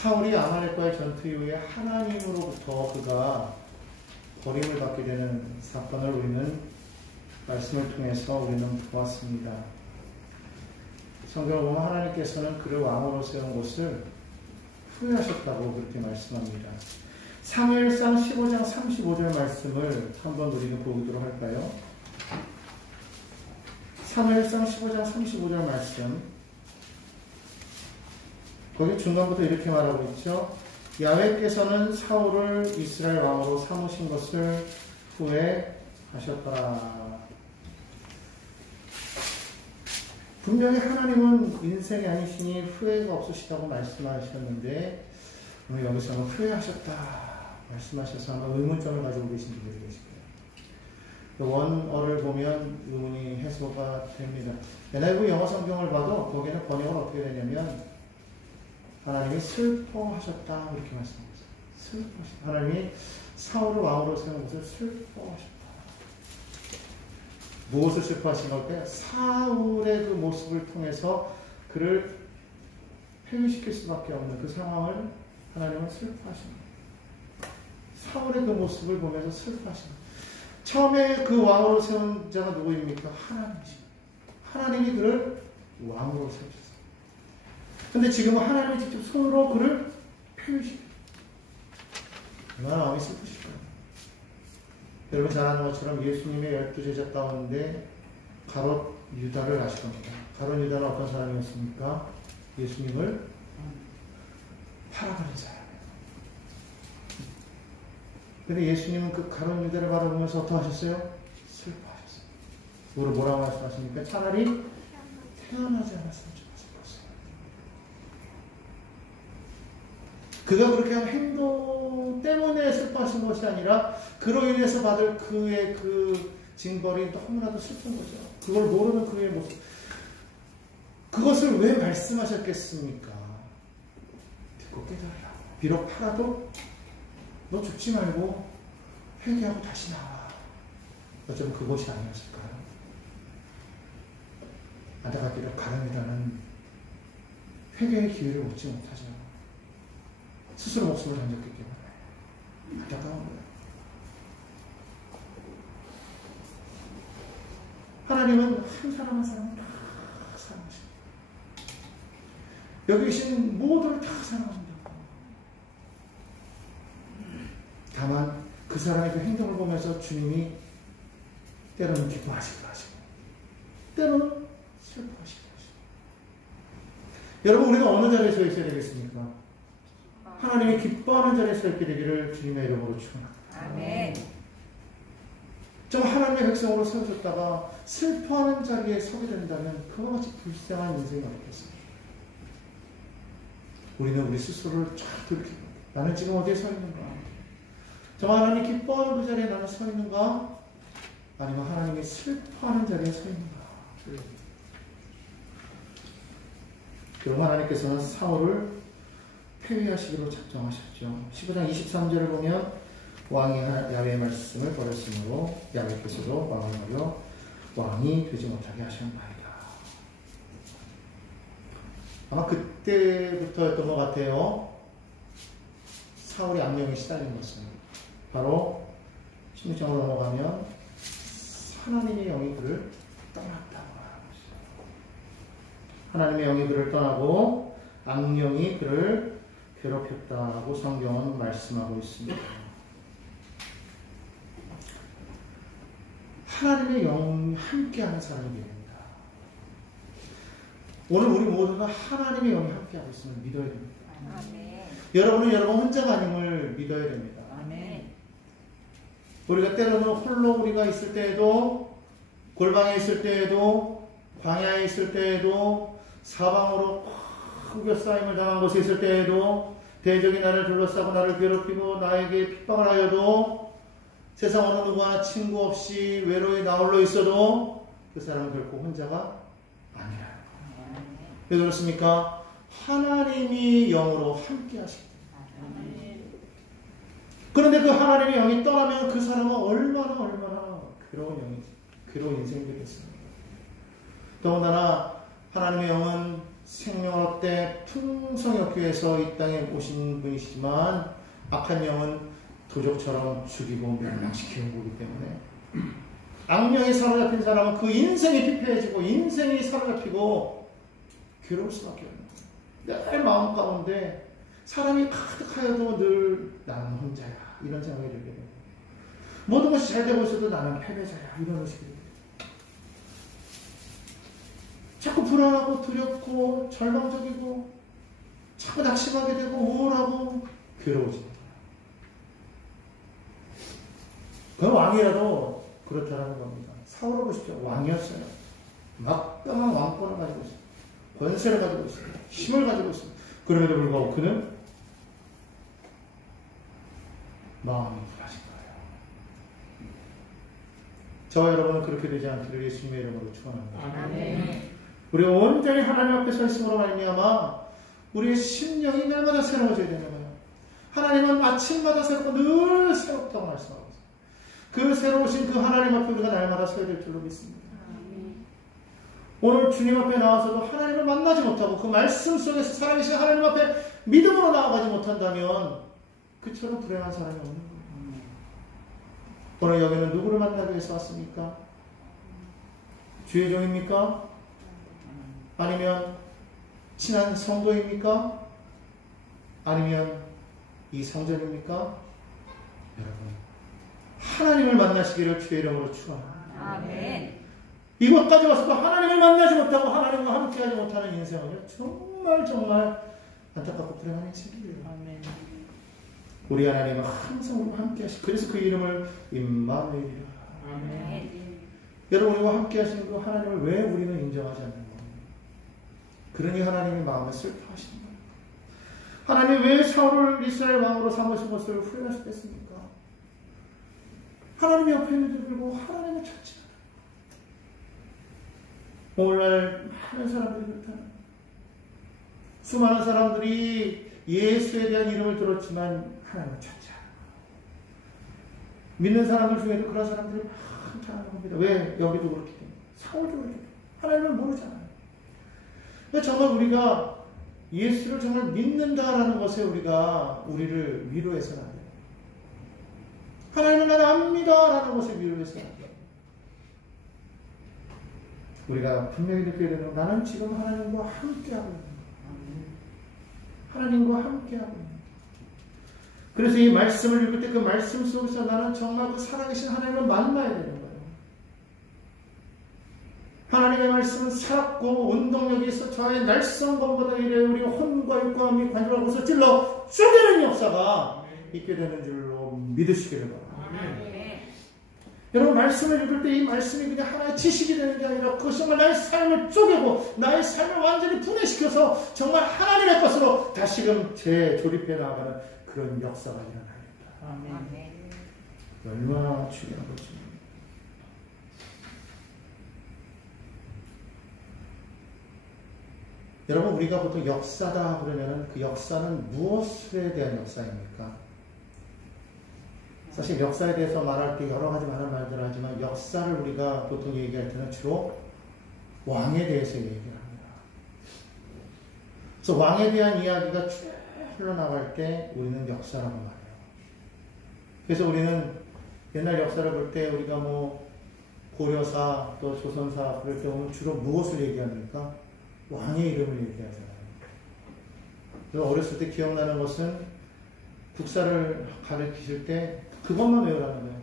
사울이 아말렉과의 전투 이후에 하나님으로부터 그가 버림을 받게 되는 사건을 우리는 말씀을 통해서 우리는 보았습니다. 성경을 보면 하나님께서는 그를 왕으로 세운 것을 후회하셨다고 그렇게 말씀합니다. 사무엘상 15장 35절 말씀을 한번 우리는 보도록 할까요? 사무엘상 15장 35절 말씀, 거기 중간부터 이렇게 말하고 있죠. 야훼께서는 사울을 이스라엘 왕으로 삼으신 것을 후회하셨더라. 분명히 하나님은 인생이 아니시니 후회가 없으시다고 말씀하셨는데 오늘 여기서는 후회하셨다 말씀하셔서 아마 의문점을 가지고 계신 분들이 계실 거예요. 원어를 보면 의문이 해소가 됩니다. NIV 영어 성경을 봐도 거기는 번역은 어떻게 되냐면 하나님이 슬퍼하셨다 이렇게 말씀하셨어요. 슬퍼하셨다. 하나님이 사울을 왕으로 세운 것을 슬퍼하셨다. 무엇을 슬퍼하신 걸까요? 사울의 그 모습을 통해서 그를 폐위시킬 수밖에 없는 그 상황을 하나님은 슬퍼하신 거예요. 사울의 그 모습을 보면서 슬퍼하신 거예요. 처음에 그 왕으로 세운 자가 누구입니까? 하나님이십니다. 하나님이 그를 왕으로 세우셨어요. 근데 지금은 하나님이 직접 손으로 그를 폐위시켜요. 얼마나 마음이 슬프실까요? 여러분 잘 아는 것처럼 예수님의 12제자 가운데 가롯 유다를 아실 겁니다. 가롯 유다는 어떤 사람이었습니까? 예수님을 팔아버린 사람이에요. 근데 예수님은 그 가롯 유다를 바라보면서 어떻게 하셨어요? 슬퍼하셨어요. 우리 뭐라고 말씀하십니까? 차라리 태어나지 않았으면 좋겠어요. 그가 그렇게 한 행동 때문에 슬퍼하신 것이 아니라 그로 인해서 받을 그의 그 징벌이 너무나도 슬픈 거죠. 그걸 모르는 그의 모습. 그것을 왜 말씀하셨겠습니까? 듣고 깨달으라. 비록 팔아도 너 죽지 말고 회개하고 다시 나와. 어쩌면 그것이 아니었을까요? 안타깝게도 가룟유다는 회개의 기회를 얻지 못하죠. 스스로 목숨을 던졌기 때문에 안타까운 거예요. 하나님은 한 사람 한 사람을 다 사랑하십니다. 여기 계신 모두를 다 사랑합니다. 다만 그 사람의 그 행동을 보면서 주님이 때로는 기뻐하시기도 하시고 때로는 슬퍼하시기도 하시고. 여러분 우리가 어느 자리에 서 있어야 되겠습니까? 하나님이 기뻐하는 자리에 서 있게 되기를 주님의 이름으로 축원합니다. 아멘. 좀 하나님의 백성으로 세우셨다가 슬퍼하는 자리에 서게 된다면 그와 같이 불쌍한 인생이 없겠습니다. 우리는 우리 스스로를 쫙 돌이키고 나는 지금 어디에 서 있는가? 정말 하나님 기뻐하는 그 자리에 나는 서 있는가? 아니면 하나님이 슬퍼하는 자리에 서 있는가? 결국 하나님께서는 사울을 폐위하시기로 작정하셨죠. 15장 23절을 보면 왕이 야훼의 말씀을 버렸으므로 야훼께서도 왕을 버려 왕이 되지 못하게 하셨나이다. 아마 그때부터였던 것 같아요. 사울이 악령에 시달린 것은 바로 16장으로 넘어가면 하나님의 영이 그를 떠났다고 말하고 있어요. 하나님의 영이 그를 떠나고 악령이 그를 괴롭혔다고 성경은 말씀하고 있습니다. 하나님의 영이 함께하는 사람이 됩니다. 오늘 우리 모두가 하나님의 영이 함께하고 있음을 믿어야 됩니다. 아멘. 여러분은 여러분 혼자가 아님을 믿어야 됩니다. 아멘. 우리가 때로는 홀로 우리가 있을 때에도, 골방에 있을 때에도, 광야에 있을 때에도, 사방으로 흑역사임을 당한 곳에 있을 때에도, 대적이 나를 둘러싸고 나를 괴롭히고 나에게 핍박을 하여도, 세상 어느 누구 하나 친구 없이 외로이 나홀로 있어도 그 사람은 결코 혼자가 아니라. 왜 그렇습니까? 하나님이 영으로 함께 하십니다. 그런데 그 하나님의 영이 떠나면 그 사람은 얼마나 괴로운 영이지, 괴로운 인생이 되겠습니까? 더군다나 하나님의 영은 생명을 얻되 풍성히 얻기 위해서 이 땅에 오신 분이시지만 악한 영은 도적처럼 죽이고 멸망시키는 거기 때문에 악령에 사로잡힌 사람은 그 인생이 피폐해지고 인생이 사로잡히고 괴로울 수밖에 없는 거예요. 늘 마음 가운데 사람이 가득하여도 늘 나는 혼자야 이런 생각이 들게 돼요. 모든 것이 잘 되고 있어도 나는 패배자야 이런 의식이 돼요. 자꾸 불안하고 두렵고 절망적이고 자꾸 낙심하게 되고 우울하고 괴로워집니다. 그 왕이라도 그렇다는 겁니다. 사울을 보십시오. 왕이었어요. 막강한 왕권을 가지고 있어요. 권세를 가지고 있어요. 힘을 가지고 있어요. 그럼에도 불구하고 그는 마음이 불하신 거예요. 저와 여러분은 그렇게 되지 않기를 예수님의 이름으로 축원합니다. 아멘. 우리가 온전히 하나님 앞에 서 있음으로 말미암아 우리의 심령이 날마다 새로워져야 되는 거예요. 하나님은 아침마다 새롭고 늘 새롭다고 말씀하고 있어요. 그 새로우신 그 하나님 앞에 우리가 날마다 서야 될 줄로 믿습니다. 오늘 주님 앞에 나와서도 하나님을 만나지 못하고 그 말씀 속에서 살아계신 하나님 앞에 믿음으로 나아가지 못한다면 그처럼 불행한 사람이 없는 거예요. 오늘 여기는 누구를 만나기 위해서 왔습니까? 주의 종입니까? 아니면 친한 성도입니까? 아니면 이 성전입니까? 여러분 하나님을 만나시기를 주의 이름으로 축원합니다. 아멘. 이곳까지 와서도 하나님을 만나지 못하고 하나님과 함께하지 못하는 인생은 정말 안타깝고 불행한 인생이에요. 아멘. 우리 하나님은 항상 우리와 함께하시고 그래서 그 이름을 임마누엘이라. 아멘. 여러분 우리와 함께하시는 그 하나님을 왜 우리는 인정하지 않는 겁니까? 그러니 하나님의 마음을 슬퍼하시는 거예요. 하나님이 왜 사울을 이스라엘 왕으로 삼으신 것을 후회하셨겠습니까? 하나님이 옆에 있는데도 불구하고 하나님을 찾지 않아요. 오늘날 많은 사람들이 그렇다는 거예요. 수많은 사람들이 예수에 대한 이름을 들었지만 하나님을 찾지 않아요. 믿는 사람들 중에도 그런 사람들이 많다는 겁니다. 왜? 여기도 그렇기 때문에. 사울도 그렇기 때문에. 하나님을 모르잖아요. 그러니까 정말 우리가 예수를 정말 믿는다라는 것에 우리를 위로해서는 안 돼요. 하나님을 나는 압니다라는 것에 위로해서는 안 돼요. 우리가 분명히 느껴야 되는 건 나는 지금 하나님과 함께하고 있는 거예요. 하나님과 함께하고 있는 거예요. 그래서 이 말씀을 읽을 때 그 말씀 속에서 나는 정말 그 살아계신 하나님을 만나야 되는 거예요. 하나님의 말씀은 살았고 운동력이 있어 저의 날성검보다 이래 우리 혼과 육과 마음이 관절하고서 찔러 쪼개는 역사가 있게 되는 줄로 믿으시기를 바랍니다. 여러분 말씀을 읽을 때 이 말씀이 그냥 하나의 지식이 되는 게 아니라 그것이 정말 나의 삶을 쪼개고 나의 삶을 완전히 분해시켜서 정말 하나님의 것으로 다시금 재조립해 나가는 그런 역사가 일어나야 된다. 얼마나 중요한 것입니까? 여러분 우리가 보통 역사다 그러면 그 역사는 무엇에 대한 역사입니까? 사실 역사에 대해서 말할 때 여러 가지 많은 말들을 하지만 역사를 우리가 보통 얘기할 때는 주로 왕에 대해서 얘기를 합니다. 그래서 왕에 대한 이야기가 쭉 흘러나갈 때 우리는 역사라고 말해요. 그래서 우리는 옛날 역사를 볼 때 우리가 뭐 고려사 또 조선사 그럴 때 보면 주로 무엇을 얘기합니까? 왕의 이름을 얘기하잖아요. 그래서 어렸을 때 기억나는 것은 국사를 가르치실 때 그것만 외우라는 거예요.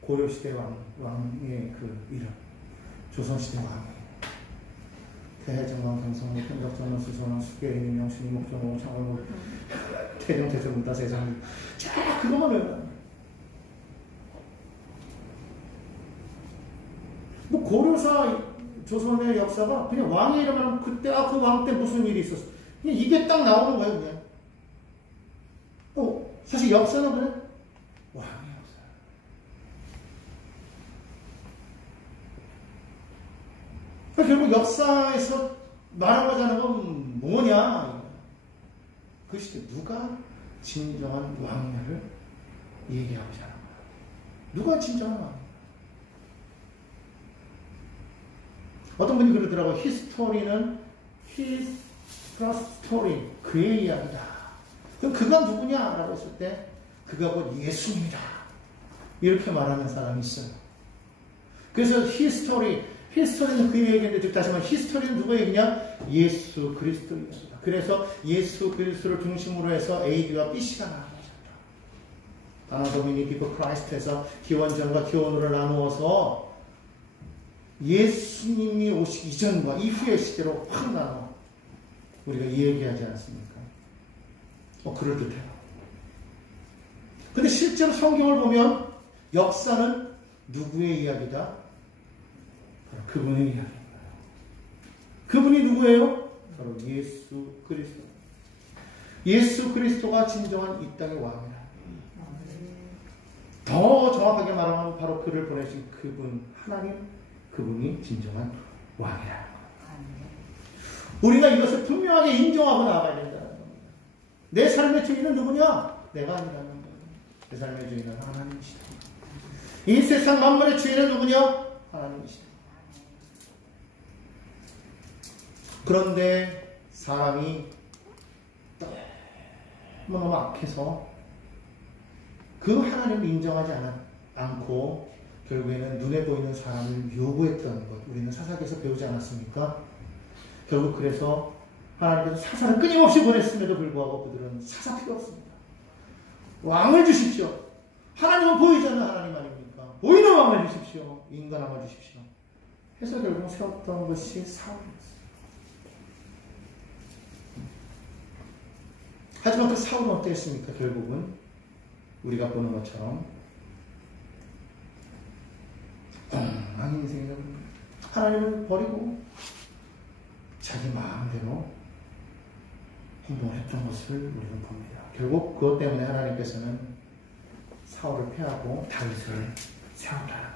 고려시대 왕의 그 이름, 조선시대 왕의 대해정왕, 경성무, 편덕정원, 수선왕, 수계인, 명신이, 목정원, 창원무, 태종, 태종, 문다, 세상 쫙 그것만 외우라는 거예요. 뭐 고려사 조선의 역사가 그냥 왕의 이름 하면 그때 그 왕 때 무슨 일이 있었어. 그냥 이게 딱 나오는 거예요, 그냥. 사실 역사는 그냥 왕의 역사예요. 결국 역사에서 말하고자 하는 건 뭐냐? 그 시대 누가 진정한 왕을 얘기하고자 하는 거야. 누가 진정한 왕? 어떤 분이 그러더라고요. 히스토리는 his 플러스 스토리, 그의 이야기다. 그럼 그가 누구냐라고 했을 때 그가 곧 예수입니다. 이렇게 말하는 사람이 있어요. 그래서 히스토리는 그의 얘기인데 다시 말해 히스토리는 누구의 얘기냐? 예수 그리스도의 얘기다. 그래서 예수 그리스도를 중심으로 해서 A와 B씨가 나눠졌다. 아나도미니 비포 크라이스트에서 기원전과 기원으로 나누어서 예수님이 오시기 이전과 이후의 시대로 확 나눠 우리가 얘기하지 않습니까? 그럴듯해요. 근데 실제로 성경을 보면 역사는 누구의 이야기다? 바로 그분의 이야기입니다. 그분이 누구예요? 바로 예수 그리스도. 예수 그리스도가 진정한 이 땅의 왕이라. 더 정확하게 말하면 바로 그를 보내신 그분, 하나님, 그분이 진정한 왕이라. 우리가 이것을 분명하게 인정하고 나가야 된다는 겁니다. 내 삶의 주인은 누구냐? 내가 아니라는 겁니다. 내 삶의 주인은 하나님이시다. 이 세상 만물의 주인은 누구냐? 하나님이시다. 그런데 사람이 너무 악해서 그 하나님을 인정하지 않고 결국에는 눈에 보이는 사람을 요구했던 것, 우리는 사사기에서 배우지 않았습니까? 결국 그래서 하나님께서 사사를 끊임없이 보냈음에도 불구하고 그들은 사사 필요 없습니다. 왕을 주십시오. 하나님은 보이잖아요. 하나님 아닙니까? 보이는 왕을 주십시오. 인간 왕을 주십시오. 해서 결국 세웠던 것이 사울이었어요. 하지만 그 사울은 어땠습니까? 결국은 우리가 보는 것처럼 엉망인 인생이라고 합니다. 하나님을 버리고 자기 마음대로 행동을 했던 것을 우리는 봅니다. 결국 그것 때문에 하나님께서는 사울을 패하고 다윗을 세웠다.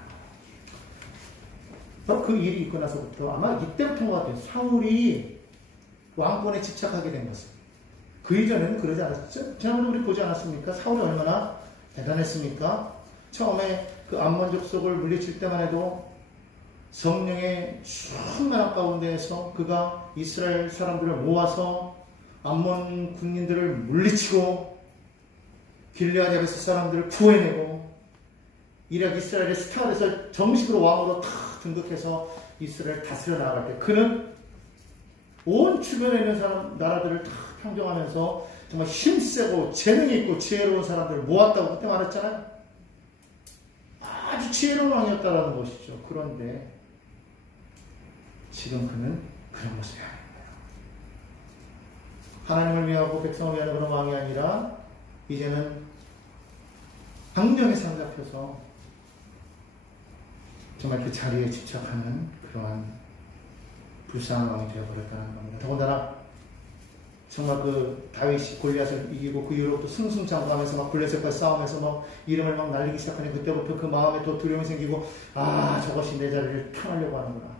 바로 그 일이 있고 나서부터 아마 이때부터인 것 같아요. 사울이 왕권에 집착하게 된 것을. 그 이전에는 그러지 않았죠? 지난번에 우리 보지 않았습니까? 사울이 얼마나 대단했습니까? 처음에 그 암몬 족속을 물리칠 때만 해도 성령의 충만한 가운데에서 그가 이스라엘 사람들을 모아서 암몬 군인들을 물리치고 길르앗 야베스 사람들을 구해내고 이rak 이스라엘의 스타에서 정식으로 왕으로 탁 등극해서 이스라엘 다스려 나갈 때 그는 온 주변에 있는 나라들을 다 평정하면서 정말 힘세고 재능이 있고 지혜로운 사람들을 모았다고 그때 말했잖아요. 아주 지혜로운 왕이었다라는 것이죠. 그런데 지금 그는 그런 모습이 아닙니다. 하나님을 위하고 백성을 위하는 그런 왕이 아니라 이제는 강령에 사로잡혀서 정말 그 자리에 집착하는 그러한 불쌍한 왕이 되어버렸다는 겁니다. 더군다나 정말 그 다윗이 골리앗을 이기고 그 이후로부터 승승장구하면서 막 블레셋과 싸우면서 막 이름을 막 날리기 시작하니 그때부터 그 마음에 더 두려움이 생기고 저것이 내 자리를 편하려고 하는구나.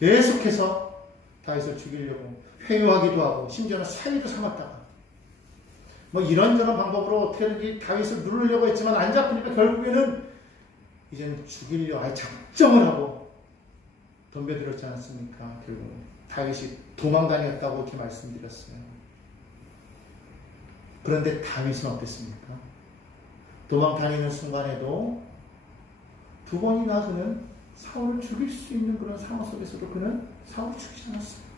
계속해서 다윗을 죽이려고 회유하기도 하고 심지어는 사위도 삼았다가 뭐 이런저런 방법으로 어떻게든 다윗을 누르려고 했지만 안 잡히니까 결국에는 이제는 죽이려 아예 작정을 하고 덤벼들었지 않았습니까? 결국 다윗이 도망다녔다고 이렇게 말씀드렸어요. 그런데 다윗은 어땠습니까? 도망다니는 순간에도 두 번이나 그는 사울을 죽일 수 있는 그런 상황 속에서도 그는 사울을 죽이지 않았어요.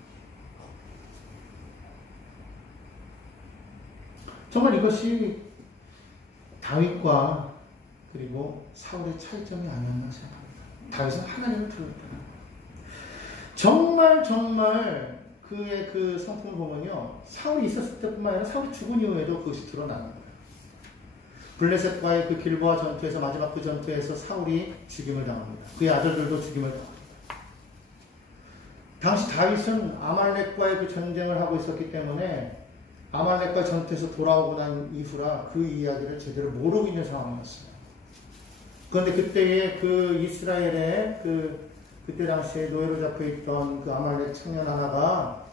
정말 이것이 다윗과 그리고 사울의 차이점이 아니었나 생각합니다. 다윗은 하나님을 두려웠다. 정말 그의 그 성품을 보면요. 사울이 있었을 때뿐만 아니라 사울이 죽은 이후에도 그것이 드러나는 거예요. 블레셋과의 그 길보아 전투에서 마지막 그 전투에서 사울이 죽임을 당합니다. 그의 아들들도 죽임을 당합니다. 당시 다윗은 아말렉과의 그 전쟁을 하고 있었기 때문에 아말렉과 전투에서 돌아오고 난 이후라 그 이야기를 제대로 모르고 있는 상황이었어요. 그런데 그때의 그 이스라엘의 그때 당시에 노예로 잡혀있던 그 아말렉 청년 하나가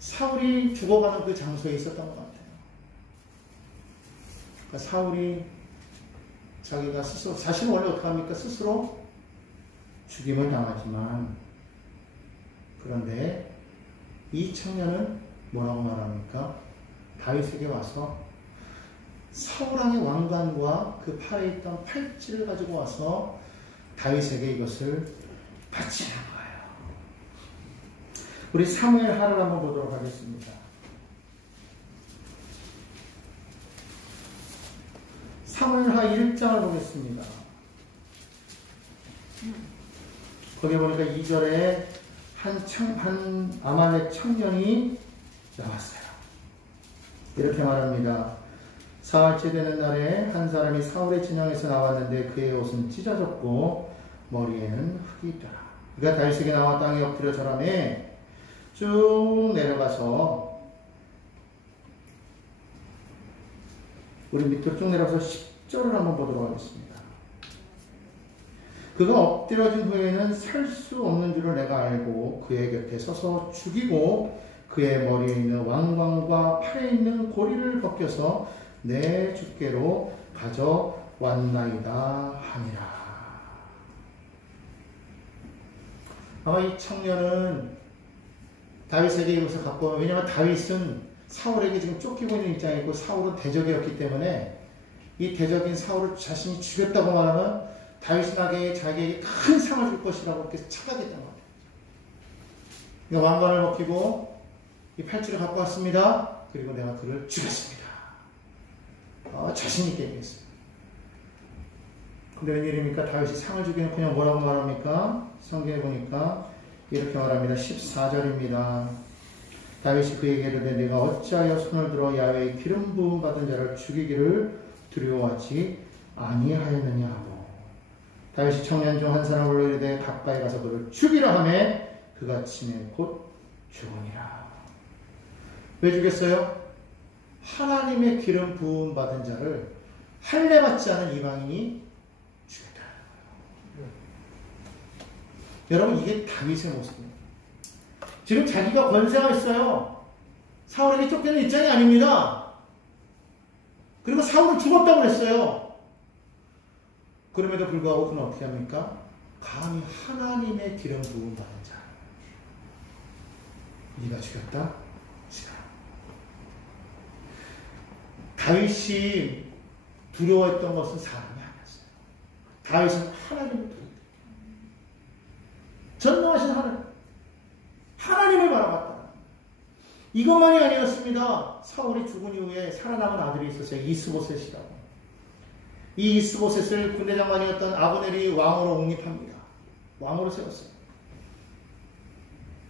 사울이 죽어가는 그 장소에 있었던 것 같아요. 그러니까 사울이 자기가 스스로, 사실은 원래 어떻게 합니까? 스스로 죽임을 당하지만, 그런데 이 청년은 뭐라고 말합니까? 다윗에게 와서 사울왕의 왕관과 그 팔에 있던 팔찌를 가지고 와서 다윗에게 이것을 바치는 거예요. 우리 사무엘 하를 한번 보도록 하겠습니다. 사무엘 하 1장을 보겠습니다. 거기 보니까 2절에 한 아말렉 청년이 나왔어요. 이렇게 말합니다. 사흘째 되는 날에 한 사람이 사울의 진영에서 나왔는데 그의 옷은 찢어졌고 머리에는 흙이 있더라. 그가 다윗에게 나와 땅에 엎드려 절하매 쭉 내려가서 우리 밑으로 쭉 내려가서 10절을 한번 보도록 하겠습니다. 그가 엎드려진 후에는 살 수 없는 줄을 내가 알고 그의 곁에 서서 죽이고 그의 머리에 있는 왕관과 팔에 있는 고리를 벗겨서 내 주께로 가져왔나이다 하니라. 아마 이 청년은 다윗에게 이것을 갖고, 왜냐하면 다윗은 사울에게 지금 쫓기고 있는 입장이고 사울은 대적이었기 때문에 이 대적인 사울을 자신이 죽였다고 말하면 다윗은 자기에게 큰 상을 줄 것이라고 그렇게 착각했던 것 같아요. 그러니까 왕관을 벗기고 이 팔찌를 갖고 왔습니다. 그리고 내가 그를 죽였습니다. 자신 있게 얘기했어요. 근데 웬일입니까? 다윗이 상을 주기는 그냥 뭐라고 말합니까? 성경에 보니까 이렇게 말합니다. 14절입니다. 다윗이 그에게 이르되 내가 어찌하여 손을 들어 야훼의 기름 부음 받은 자를 죽이기를 두려워하지 아니하였느냐 하고 다윗이 청년 중 한 사람을 불러 이르되 가까이 가서 그를 죽이라 하매 그가 치매 곧 죽으니라. 왜 죽였어요? 하나님의 기름 부음 받은 자를 할례 받지 않은 이방인이 죽였다는 거예요. 여러분, 이게 다윗의 모습입니다. 지금 자기가 권세가 있어요. 사울에게 쫓기는 입장이 아닙니다. 그리고 사울은 죽었다고 그랬어요. 그럼에도 불구하고 그는 어떻게 합니까? 감히 하나님의 기름 부음 받은 자. 네가 죽였다? 죽여라. 다윗이 두려워했던 것은 사람이 아니었어요. 다윗은 하나님을 두려워했어요. 전능하신 하나님을 바라봤다. 이것만이 아니었습니다. 사울이 죽은 이후에 살아남은 아들이 있었어요. 이스보셋이라고. 이 이스보셋을 군대 장관이었던 아브넬이 왕으로 옹립합니다. 왕으로 세웠어요.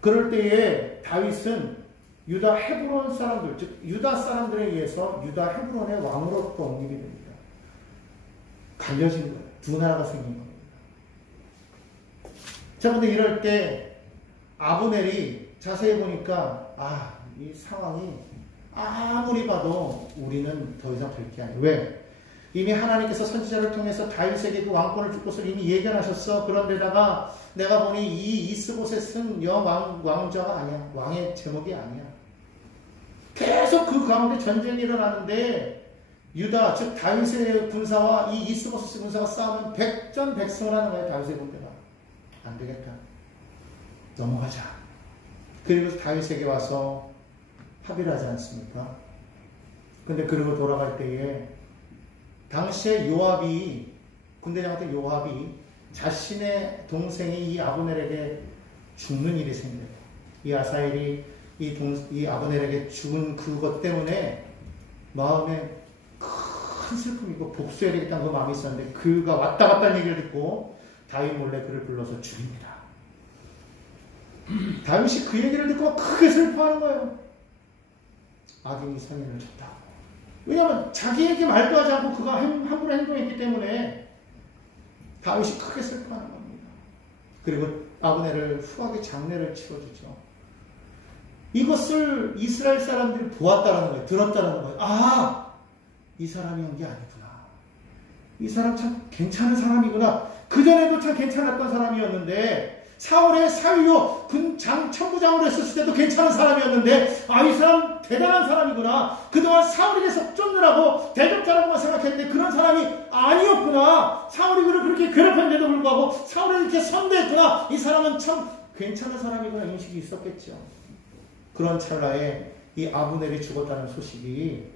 그럴 때에 다윗은 유다 헤브론 사람들, 즉 유다 사람들에 의해서 유다 헤브론의 왕으로 또 옹립이 됩니다. 갈려진 거예요. 두 나라가 생긴 겁니다. 자, 근데 이럴 때 아브넬이 자세히 보니까 이 상황이 아무리 봐도 우리는 더 이상 될 게 아니에요. 왜? 이미 하나님께서 선지자를 통해서 다윗에게 그 왕권을 줄 것을 이미 예견하셨어. 그런데다가 내가 보니 이 이스보셋은 왕자가 아니야. 왕의 제목이 아니야. 계속 그 가운데 전쟁이 일어나는데 유다, 즉 다윗의 군사와 이 이스보셋의 군사가 싸우면 백전백승을 하는 거예요. 다윗의 군대가. 안 되겠다. 넘어가자. 그리고 다윗에게 와서 합의를 하지 않습니까? 근데 그리고 돌아갈 때에 당시에 요압이, 군대장한테 요압이 자신의 동생이 이 아브넬에게 죽는 일이 생겨요. 이 아사엘이 이 아브넬에게 죽은 그것 때문에 마음에 큰 슬픔이고 복수해야 되겠다는 그 마음이 있었는데 그가 왔다 갔다는 얘기를 듣고 다윗 몰래 그를 불러서 죽입니다. 다윗이 그 얘기를 듣고 크게 슬퍼하는 거예요. 악인이 선인을 쳤다고. 왜냐하면 자기에게 말도 하지 않고 그가 함부로 행동했기 때문에 다윗이 크게 슬퍼하는 겁니다. 그리고 아브넬을 후하게 장례를 치러주죠. 이것을 이스라엘 사람들이 보았다라는 거예요. 들었다라는 거예요. 이 사람이 한 게 아니구나. 이 사람 참 괜찮은 사람이구나. 그전에도 참 괜찮았던 사람이었는데 사울의 사위로 천부장으로 했었을 때도 괜찮은 사람이었는데 이 사람 대단한 사람이구나. 그동안 사울에게 속쫓느라고 대적자라고만 생각했는데 그런 사람이 아니었구나. 사울이 그를 그렇게 괴롭혔는데도 불구하고 사울을 이렇게 선대했구나. 이 사람은 참 괜찮은 사람이구나. 인식이 있었겠죠. 그런 찰나에 이 아브넬이 죽었다는 소식이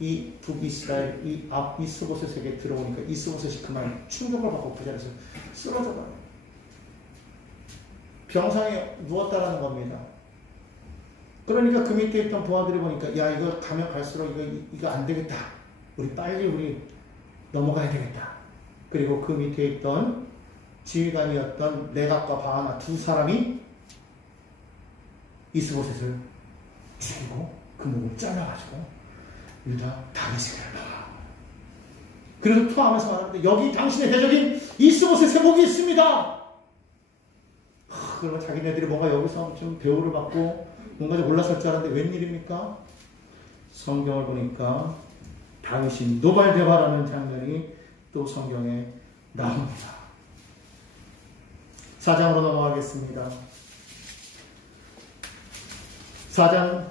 이 북이스라엘 이 이스보셋에게 들어오니까 이스보셋이 그만 충격을 받고 그 자리에서 쓰러져 버려요. 병상에 누웠다라는 겁니다. 그러니까 그 밑에 있던 부하들이 보니까 야 이거 가면 갈수록 이거 안 되겠다. 우리 넘어가야 되겠다. 그리고 그 밑에 있던 지휘관이었던 레갑과 바하나 두 사람이 이스보셋을 죽이고 그 목을 잘라가지고 유다 다윗에게 봐. 그래서 토하면서 말하는데 여기 당신의 대적인 이스보셋의 목이 있습니다. 그러면 자기네들이 뭔가 여기서 좀 대우를 받고 뭔가 좀 올라설 줄 알았는데 웬일입니까? 성경을 보니까 다윗이 노발대발하는 장면이 또 성경에 나옵니다. 4장으로 넘어가겠습니다. 4장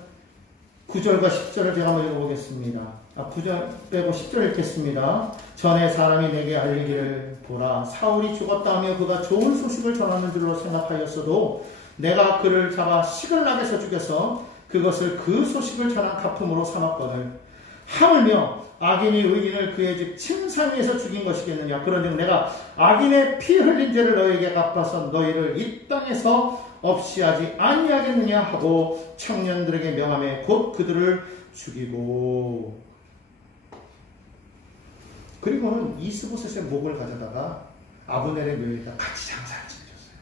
9절과 10절을 제가 한번 읽어보겠습니다. 9절 빼고 10절 읽겠습니다. 전에 사람이 내게 알리기를 보라 사울이 죽었다 하며 그가 좋은 소식을 전하는 줄로 생각하였어도 내가 그를 잡아 시글락에서 죽여서 그것을 그 소식을 전한 가품으로 삼았거늘 하물며 악인이 의인을 그의 집 침상 위에서 죽인 것이겠느냐. 그런즉 내가 악인의 피 흘린 죄를 너희에게 갚아서 너희를 이 땅에서 없이 하지 아니하겠느냐 하고 청년들에게 명하며 곧 그들을 죽이고 그리고는 이스보셋의 목을 가져다가 아브넬의 묘에다 같이 장사를 지어줬어요.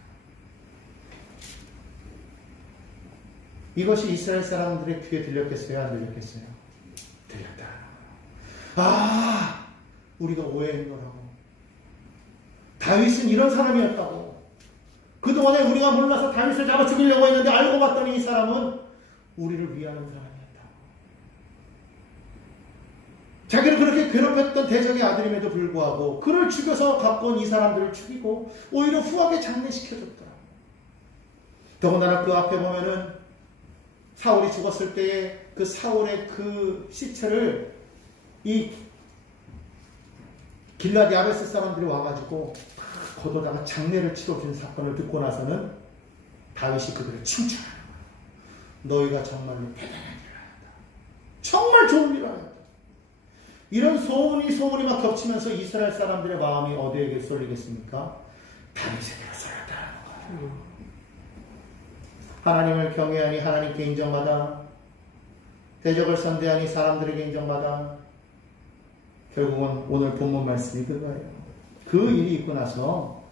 이것이 이스라엘 사람들의 귀에 들렸겠어요? 안 들렸겠어요? 들렸다. 아, 우리가 오해한 거라고. 다윗은 이런 사람이었다고. 그동안에 우리가 몰라서 다윗을 잡아 죽이려고 했는데 알고 봤더니 이 사람은 우리를 위하는 사람이었다고. 자기를 그렇게 괴롭혔던 대적의 아들임에도 불구하고 그를 죽여서 갖고 온 이 사람들을 죽이고 오히려 후하게 장례시켜줬더라. 더군다나 그 앞에 보면은 사울이 죽었을 때에 그 사울의 그 시체를 이 길라디 아베스 사람들이 와가지고 걷어다가 장례를 치러준 사건을 듣고 나서는 다윗이 그들을 칭찬하는 거예요. 너희가 정말로 대단한 일을 하였다. 정말 좋은 일을 하였다. 이런 소문이 막 겹치면서 이스라엘 사람들의 마음이 어디에게 쏠리겠습니까? 다윗에게 쏠렸다는 거예요. 하나님을 경외하니 하나님께 인정받아 대적을 선대하니 사람들에게 인정받아 결국은 오늘 본문 말씀이 그거예요. 그 일이 있고 나서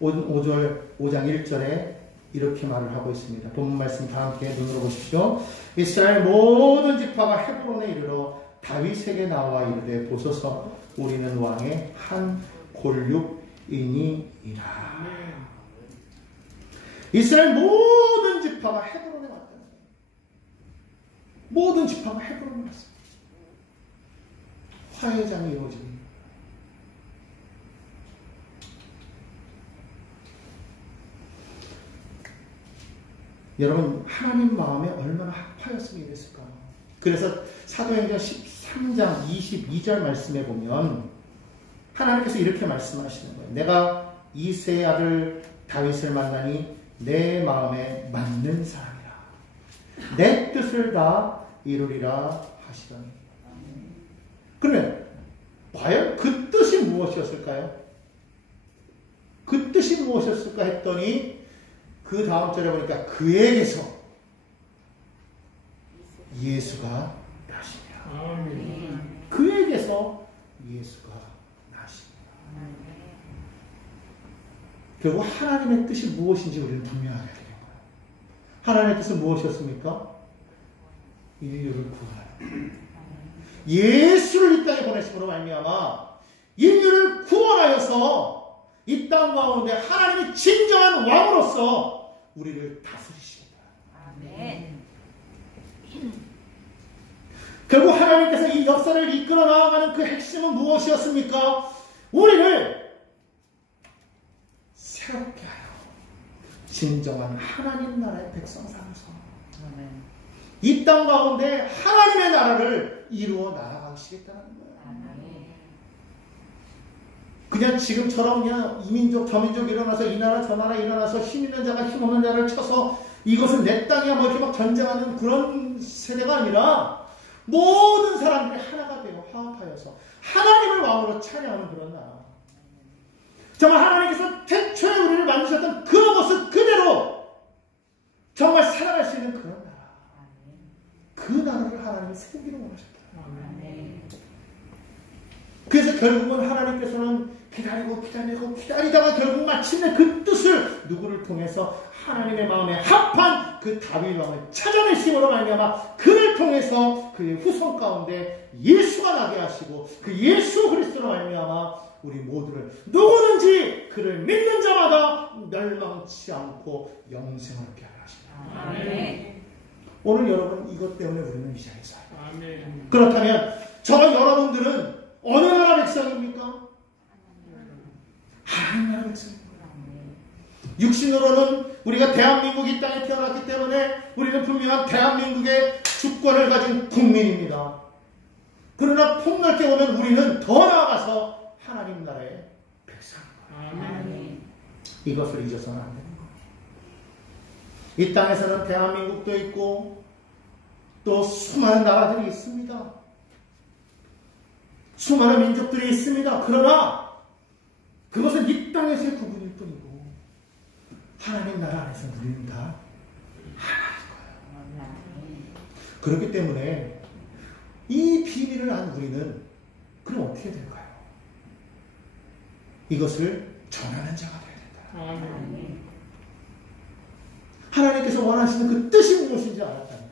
5장 1절에 이렇게 말을 하고 있습니다. 본문 말씀 다 함께 눈으로 보십시오. 이스라엘 모든 지파가 헤브론에 이르러 다윗에게 나와 이르되 보소서 우리는 왕의 한 골육이니이다. 이스라엘 모든 지파가 헤브론에 왔다. 모든 지파가 헤브론에 왔습니다. 화해장이 이루어집니다. 여러분 하나님 마음에 얼마나 합하였으면 이랬을까요? 그래서 사도행전 13장 22절 말씀에 보면 하나님께서 이렇게 말씀하시는 거예요. 내가 이새의 아들 다윗을 만나니 내 마음에 맞는 사람이라. 내 뜻을 다 이루리라 하시더니. 그러면 과연 그 뜻이 무엇이었을까요? 그 뜻이 무엇이었을까 했더니 그 다음 절에 보니까 그에게서 예수가 나시니라. 그에게서 예수가 나시니라. 결국 하나님의 뜻이 무엇인지 우리는 분명하게 알게 됩니다. 하나님의 뜻은 무엇이었습니까? 인류를 구원하라. 예수를 이 땅에 보내심으로 말미암아 인류를 구원하여서 이 땅 가운데 하나님이 진정한 왕으로서 우리를 다스리시겠다. 아멘. 결국 하나님께서 이 역사를 이끌어 나아가는 그 핵심은 무엇이었습니까? 우리를 새롭게 하여 진정한 하나님 나라의 백성 삼아서 이 땅 가운데 하나님의 나라를 이루어 나아가시겠다는 거예요. 그냥 지금처럼 그냥 이민족 저민족 일어나서 이 나라 저 나라 일어나서 힘 있는 자가 힘 없는 자를 쳐서 이것은 내 땅이야 뭐 이렇게 막 전쟁하는 그런 세대가 아니라 모든 사람들이 하나가 되어 화합하여서 하나님을 왕으로 찬양하는 그런 나라. 정말 하나님께서 태초에 우리를 만드셨던 그 모습 그대로 정말 살아갈 수 있는 그런 나라. 그 나라를 하나님이 세우기를 원하셨다. 그래서 결국은 하나님께서는 기다리다가 결국 마침내 그 뜻을 누구를 통해서 하나님의 마음에 합한 그 다윗 왕을 찾아내심으로 말미암아 그를 통해서 그의 후손 가운데 예수가 나게 하시고 그 예수 그리스도로 말미암아 우리 모두를 누구든지 그를 믿는 자마다 멸망치 않고 영생을 얻게 하라 하십니다. 오늘 여러분 이것 때문에 우리는 이 자리에 살아요. 그렇다면 저와 여러분들은 어느 나라 백성입니까? 하나님 나라 백성입니다. 육신으로는 우리가 대한민국 이 땅에 태어났기 때문에 우리는 분명한 대한민국의 주권을 가진 국민입니다. 그러나 폭넓게 보면 우리는 더 나아가서 하나님 나라의 백성입니다. 이것을 잊어서는 안 되는 거예요. 이 땅에서는 대한민국도 있고 또 수많은 나라들이 있습니다. 수많은 민족들이 있습니다. 그러나 그것은 이 땅에서의 구분일 뿐이고 하나님 나라 안에서 우리는 다 하나일 거예요. 그렇기 때문에 이 비밀을 안 우리는 그럼 어떻게 될까요? 이것을 전하는 자가 되어야 된다. 하나님께서 원하시는 그 뜻이 무엇인지 알았다면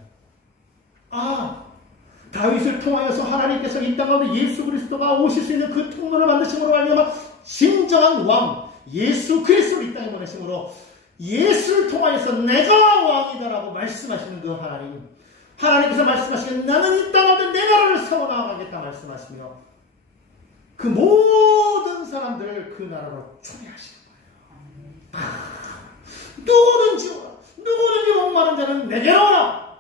다윗을 통하여서 하나님께서 이 땅 가운데 예수 그리스도가 오실 수 있는 그 통로를 만드심으로 말미암아 진정한 왕 예수 그리스도를 이 땅에 보내심으로 예수를 통하여서 내가 왕이다라고 말씀하시는 그 하나님께서 말씀하시기에 나는 이 땅 가운데 내 나라를 세워나가겠다 말씀하시며 그 모든 사람들을 그 나라로 초대하시는 거예요. 누구든지 목마른 자는 내게로 오라.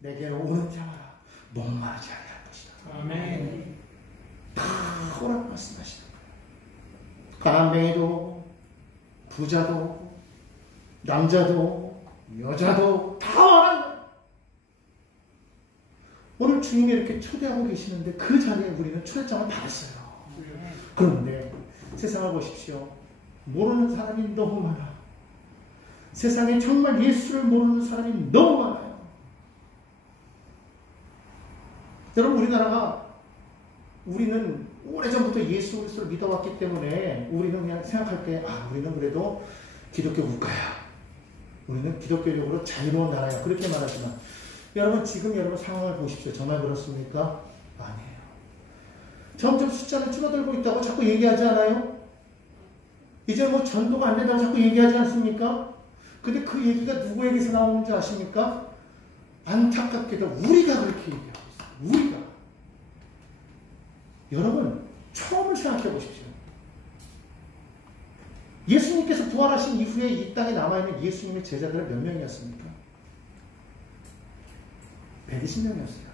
내게로 오는 자마다 목마르지 아니할 것이다. 아멘. 다 오라고 말씀하시는 거예요. 가난뱅이도 부자도 남자도 여자도 다 원하는 거예요. 오늘 주님이 이렇게 초대하고 계시는데 그 자리에 우리는 초대장을 받았어요. 그런데 세상을 보십시오. 모르는 사람이 너무 많아. 세상에 정말 예수를 모르는 사람이 너무 많아요. 여러분 우리는 오래전부터 예수 그리스도를 믿어왔기 때문에 우리는 그냥 생각할 때 우리는 그래도 기독교 국가야. 우리는 기독교적으로 자유로운 나라야. 그렇게 말하지만 여러분 지금 여러분 상황을 보십시오. 정말 그렇습니까? 아니에요. 점점 숫자는 줄어들고 있다고 자꾸 얘기하지 않아요? 이제 뭐 전도가 안 된다고 자꾸 얘기하지 않습니까? 근데 그 얘기가 누구에게서 나오는지 아십니까? 안타깝게도 우리가 그렇게 얘기하고 있어요. 우리가. 여러분 처음을 생각해 보십시오. 예수님께서 부활하신 이후에 이 땅에 남아있는 예수님의 제자들은 몇 명이었습니까? 120명이었어요.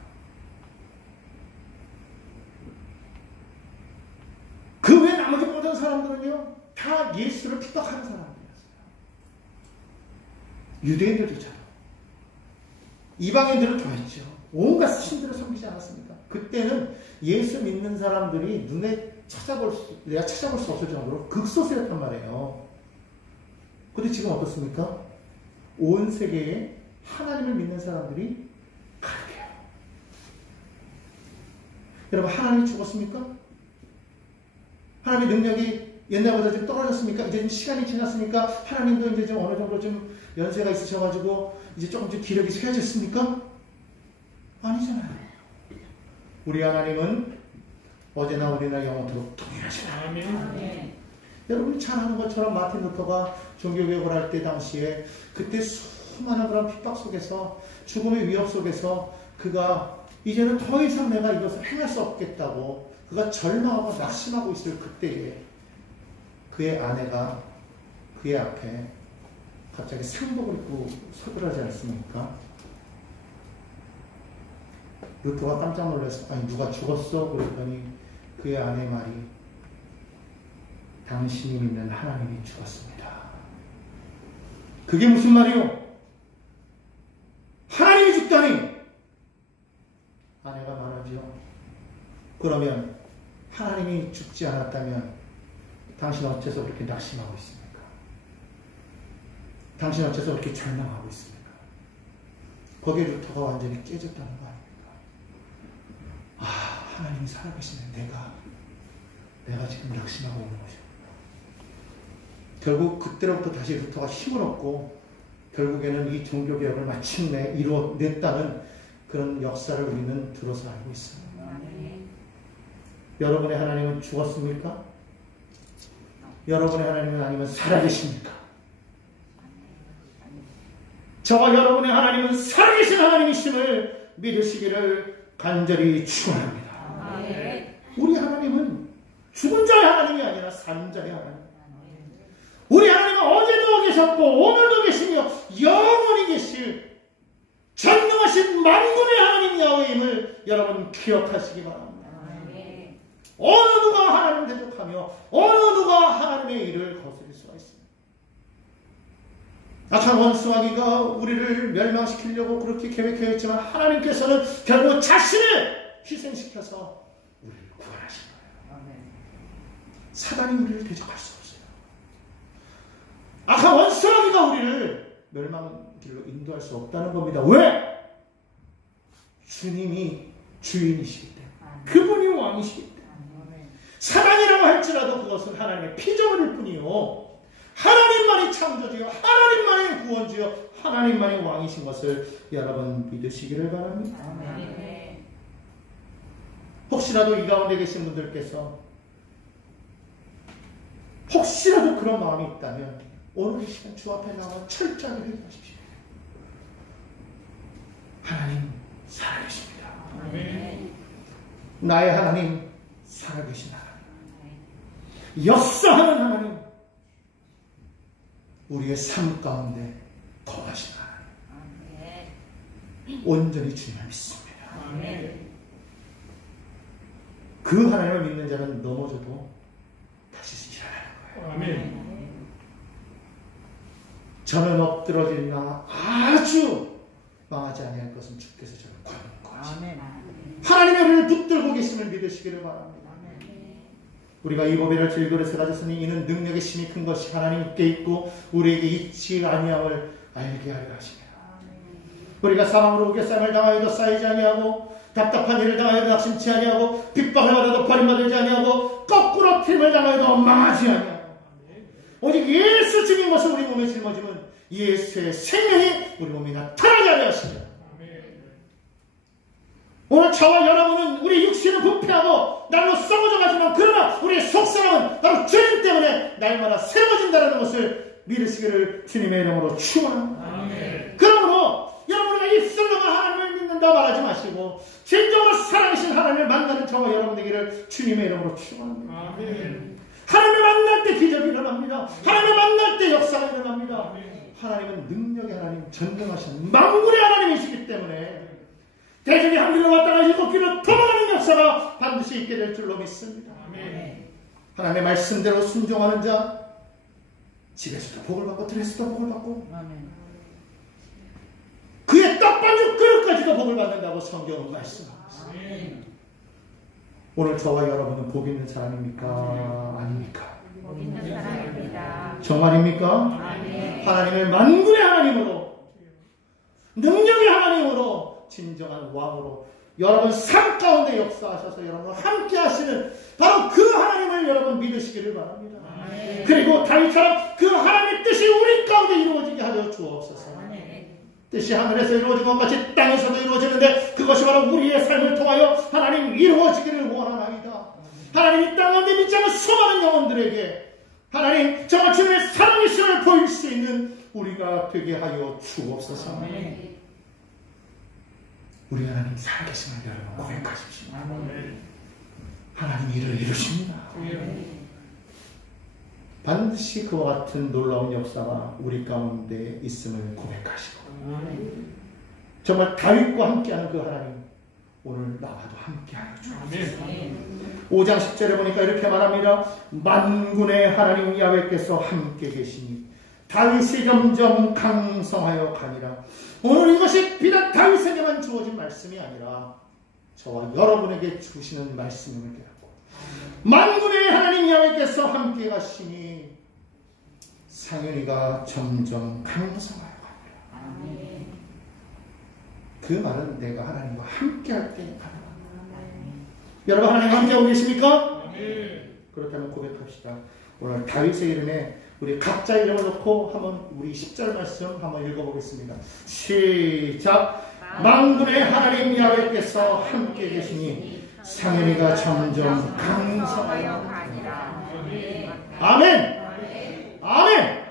그 외 나머지 모든 사람들은요 다 예수를 핍박하는 사람들이었어요. 유대인들도처럼 이방인들은 더했죠. 온갖 신들을 섬기지 않았습니까? 그때는 예수 믿는 사람들이 눈에 찾아볼 수 없을 정도로 극소수였단 말이에요. 그런데 지금 어떻습니까? 온 세계에 하나님을 믿는 사람들이 가득해요. 여러분 하나님이 죽었습니까? 하나님의 능력이 옛날보다 좀 떨어졌습니까? 이제 좀 시간이 지났습니까? 하나님도 이제 좀 어느 정도 좀 연세가 있으셔가지고 이제 조금 좀 기력이 쇠해졌습니까? 아니잖아요. 우리 하나님은 어제나 오늘나 영원토록 동일하시다. 아멘. 여러분이 잘 아는 것처럼 마틴 루터가 종교개혁을 할 때 당시에 그때 수많은 그런 핍박 속에서 죽음의 위협 속에서 그가 이제는 더 이상 내가 이것을 행할 수 없겠다고 그가 절망하고 낙심하고 있을 그때에 그의 아내가 그의 앞에 갑자기 상복을 입고 서들하지 않습니까? 루터가 깜짝 놀라서 아니 누가 죽었어? 그랬더니 그의 아내 말이 당신이 믿는 하나님이 죽었습니다. 그게 무슨 말이요? 그러면 하나님이 죽지 않았다면 당신 어째서 그렇게 낙심하고 있습니까? 당신 어째서 그렇게 절망하고 있습니까? 거기에 루터가 완전히 깨졌다는 거 아닙니까? 아, 하나님이 살아계시네. 내가 지금 낙심하고 있는 것이야. 결국 그때로부터 다시 루터가 힘을 얻고 결국에는 이 종교개혁을 마침내 이루어냈다는 그런 역사를 우리는 들어서 알고 있습니다. 여러분의 하나님은 죽었습니까? 여러분의 하나님은 아니면 살아계십니까? 저와 여러분의 하나님은 살아계신 하나님이심을 믿으시기를 간절히 축원합니다. 우리 하나님은 죽은 자의 하나님이 아니라 산 자의 하나님. 우리 하나님은 어제도 계셨고 오늘도 계시며 영원히 계실 전능하신 만군의 하나님 야훼임을 여러분 기억하시기 바랍니다. 어느 누가 하나님을 대적하며 어느 누가 하나님의 일을 거스릴 수가 있습니다. 악한 원수마귀가 우리를 멸망시키려고 그렇게 계획하였지만 하나님께서는 결국 자신을 희생시켜서 우리를 구원하신 거예요. 사단이 우리를 대적할 수 없어요. 악한 원수마귀가 우리를 멸망길로 인도할 수 없다는 겁니다. 왜? 주님이 주인이시기 때문에. 그분이 왕이시기 때문에. 사단이라고 할지라도 그것은 하나님의 피조물일 뿐이요. 하나님만이 창조주요, 하나님만이 구원주요, 하나님만이 왕이신 것을 여러분 믿으시기를 바랍니다. 혹시라도 이 가운데 계신 분들께서 혹시라도 그런 마음이 있다면 오늘 이 시간 주 앞에 나와 철저하게 회개하십시오. 하나님 살아계십니다. 나의 하나님 살아계신 하나님, 역사하는 하나님, 우리의 삶 가운데 거하신 하나님, 온전히 주님을 믿습니다. 그 하나님을 믿는 자는 넘어져도 다시 일어나는 거예요. 저는 엎드러지나 아주 망하지 아니할 것은 주께서 저를 권고하시니 하나님의 은혜를 붙들고 계심을 믿으시기를 바랍니다. 우리가 이 보배를 들그릇에 가졌으니 이는 능력의 심이 큰 것이 하나님께 있고 우리에게 있지 아니함을 알게 하려 하시니라. 우리가 사망으로 우겨쌈을 당하여도 쌓이지 아니하고 답답한 일을 당하여도 낙심치 아니하고 핍박을 받아도 버림받지 아니하고 거꾸로 틈을 당하여도 망하지 아니하고 오직 예수 주님 것을 우리 몸에 짊어지면 예수의 생명이 우리 몸에 나타나게 하려 하시니라. 오늘 저와 여러분은 우리 육신은 부패하고 날로 썩어져 가지만 그러나 우리의 속사람은 바로 주님 때문에 날마다 새로워진다는 것을 믿으시기를 주님의 이름으로 축원합니다. 그러므로 여러분과 입술로만 하나님을 믿는다 말하지 마시고 진정으로 살아계신 하나님을 만나는 저와 여러분 되기를 주님의 이름으로 축원합니다. 하나님을 만날 때 기적이 일어납니다. 하나님을 만날 때 역사가 일어납니다. 하나님은 능력의 하나님, 전능하신 만군의 하나님이시기 때문에 대적이 한 길로 왔다가 일곱 길로 도망가는 역사가 반드시 있게 될 줄로 믿습니다. 하나님의 말씀대로 순종하는 자 집에서도 복을 받고 들에서도 복을 받고 그의 떡반죽 그릇까지도 복을 받는다고 성경은 말씀합니다. 오늘 저와 여러분은 복 있는 사람입니까? 아닙니까? 복 있는 사람입니다. 정말입니까? 하나님의 만군의 하나님으로 능력의 하나님으로 진정한 왕으로 여러분 삶 가운데 역사하셔서 여러분과 함께 하시는 바로 그 하나님을 여러분 믿으시기를 바랍니다. 그리고 다윗처럼 그 하나님의 뜻이 우리 가운데 이루어지게 하여 주옵소서. 뜻이 하늘에서 이루어진 것 같이 땅에서도 이루어지는데 그것이 바로 우리의 삶을 통하여 하나님 이루어지기를 원하나이다. 하나님이 땅 가운데 믿지 않는 수많은 영혼들에게 하나님 정말 주님의 살아계심을 보일 수 있는 우리가 되게 하여 주옵소서. 우리 하나님 살아계심을 여러분 고백하십시오. 하나님 일을 이루십니다. 반드시 그와 같은 놀라운 역사가 우리 가운데 있음을 고백하시고 정말 다윗과 함께하는 그 하나님 오늘 나와도 함께하여 주옵소서. 5장 10절에 보니까 이렇게 말합니다. 만군의 하나님 야훼께서 함께 계시니 다윗이 점점 강성하여 가니라. 오늘 이것이 비단 다윗에게만 주어진 말씀이 아니라 저와 여러분에게 주시는 말씀임을 깨닫고 만군의 하나님 야훼께서 함께 가시니 상현이가 점점 강성하여 갑니다. 그 말은 내가 하나님과 함께 할 때 가능합니다. 여러분 하나님 함께하고 계십니까? 그렇다면 고백합시다. 오늘 다윗의 이름에 우리 각자 이름을 놓고 한번 우리 10절 말씀 한번 읽어보겠습니다. 시작. 만군의 하나님 야훼께서 함께 계시니 상현이가 점점 강성하여 가니라. 아멘. 아멘.